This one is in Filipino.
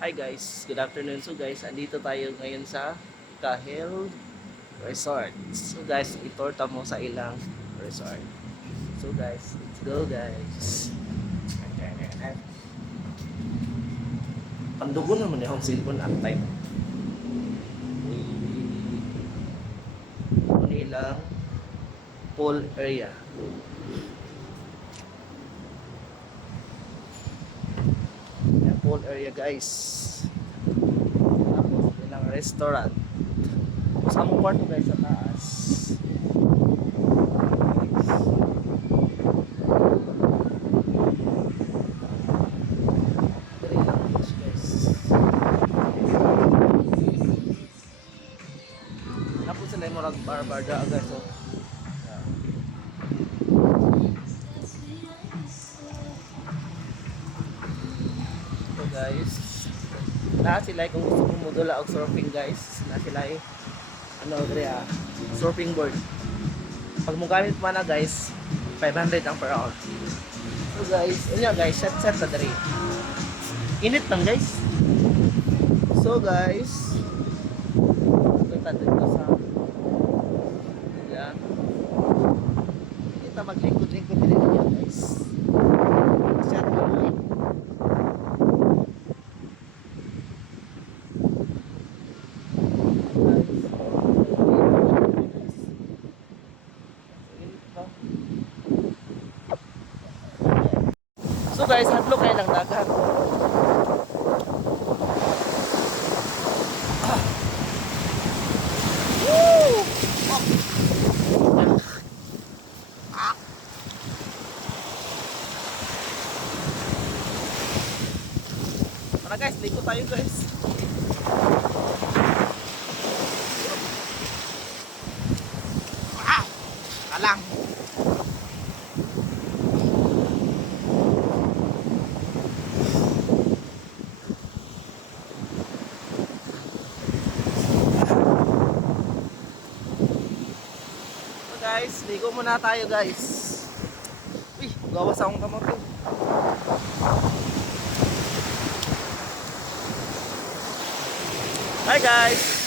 Hi guys, good afternoon. So guys, andito tayo ngayon sa Kahil Resort. So guys, itorta mo sa ilang resort. So guys, let's go guys. Pandugo naman yung cellphone at time. Ano ilang pool area. Yan, pool area guys. Tapos ilang restaurant. Tapos ang kwarto guys sa taas. Dali lang guys. Tapos sila yung murag bar da guys. So, so guys, na sila kung gusto mo modula og surfing guys, na sila ano dre surfing board. Pag mo gamit man na guys, 500 ang per hour. So guys, unya guys, set na dre. Init lang guys. So guys, punta dito sa yan. Kita maglingkod-lingkod dito guys. Set na dre. So guys, hadlo kayo ng dagat. Woo! Tara guys, ligo tayo guys. Alang. Guys, ligo muna tayo guys. Uy, gawas akong kamot ko. Hi guys.